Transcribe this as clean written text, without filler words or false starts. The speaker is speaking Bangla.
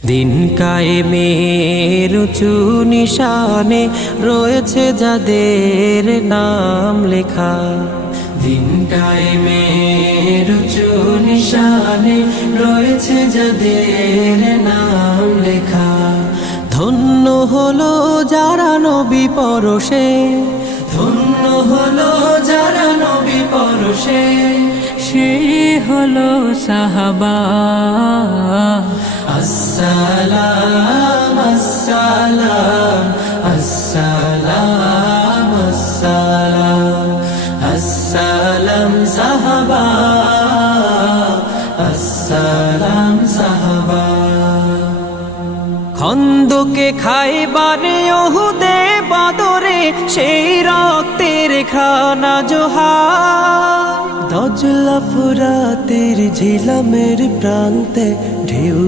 দিন কায়েমের উঁচু নিশানে রয়েছে যাদের নাম লেখা। দিন কায়েমের উঁচু নিশানে রয়েছে যাদের নাম লেখা। ধন্য হলো যারা নবী পরশে, ধন্য হলো যারা নবী পরশে, সে হলো সাহাবা। আসসালাম আসসালাম আসসালাম আসসালাম আসসালাম সাহাবা, আসসালাম সাহাবা। খন্দকে খাইবারে ওহুদে বাদরে সেই রক্তের খানা জোহার। দজলা ফুরাতের ঝিলামের প্রান্তে ঢেউ